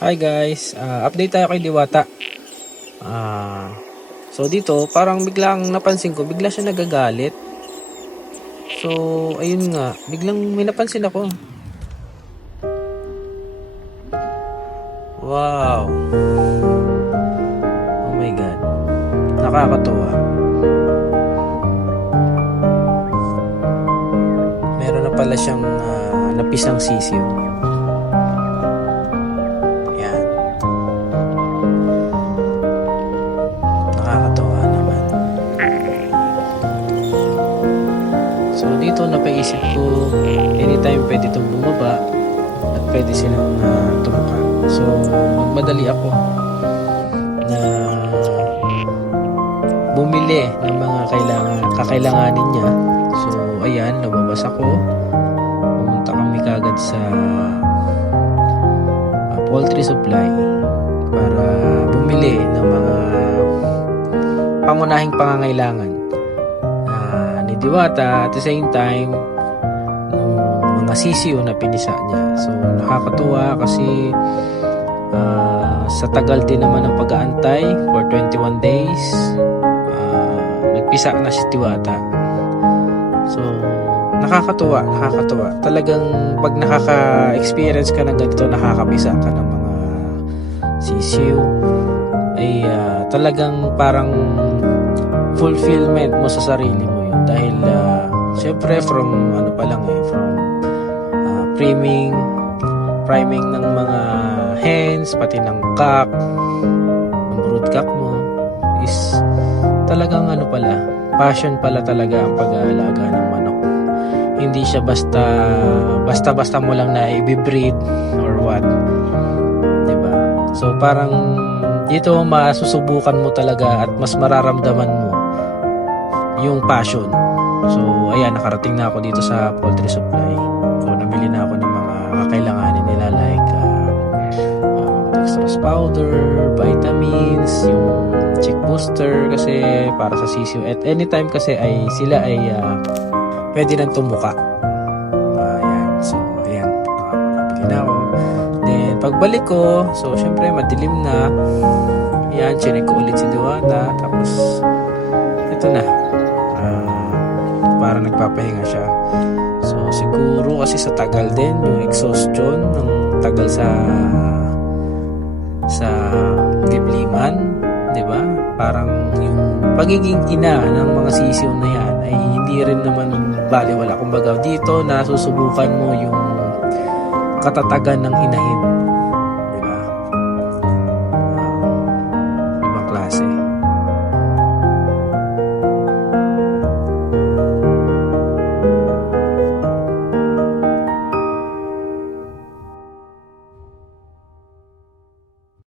Hi guys, update tayo kay Diwata. So dito, parang biglang napansin ko, bigla siya nagagalit. So, ayun nga, biglang may napansin ako. Wow. Oh my God. Nakakatuwa. Meron na pala siyang napisang sisiw. Yan. Nakakatuwa naman. So dito napaisip ko, anytime pwede itong bumaba at pwede silang tumuka. So nagmadali ako na bumili ng mga kakailanganin niya. So ayan, lumabas ako. Pumunta kami kagad sa poultry supply para bumili ng mga pangunahing pangangailangan ni Diwata, at the same time mga sisiyo na pinisa niya. So nakakatuwa kasi sa tagal din naman ng pag-aantay for 21 days, nagpisa na si Diwata. So nakakatuwa. Talagang pag nakaka-experience ka ng ganito, nakakapisa ka ng mga sisiyo, ay talagang parang fulfillment mo sa sarili mo yun. Dahil syempre from priming ng mga hens, pati ng cock, ng broodcock mo, is talagang passion pala talaga ang pag-aalaga ng manok. Hindi siya basta mo lang na i-breed or what, diba? So parang dito masusubukan mo talaga at mas mararamdaman mo yung passion. So ayan, nakarating na ako dito sa poultry supply. So namili na ako ng mga kakailanganin nila, like dextrose powder, vitamins, yung chick booster kasi para sa sisiyo, at anytime kasi sila ay pwede nang tumuka. Ayan, so ayan, nakapili na ako. Then pagbalik ko, so syempre madilim na. Ayan, chinek ko ulit si Diwata, tapos ito na, parang nagpapahinga siya. So siguro kasi sa tagal din, yung exhaustion ng tagal sa libliman, di ba? Parang yung pagiging ina ng mga sisiyo na yan ay hindi rin naman baliwala. Kumbaga dito nasusubukan mo yung katatagan ng inahin, di ba? Ibang klase.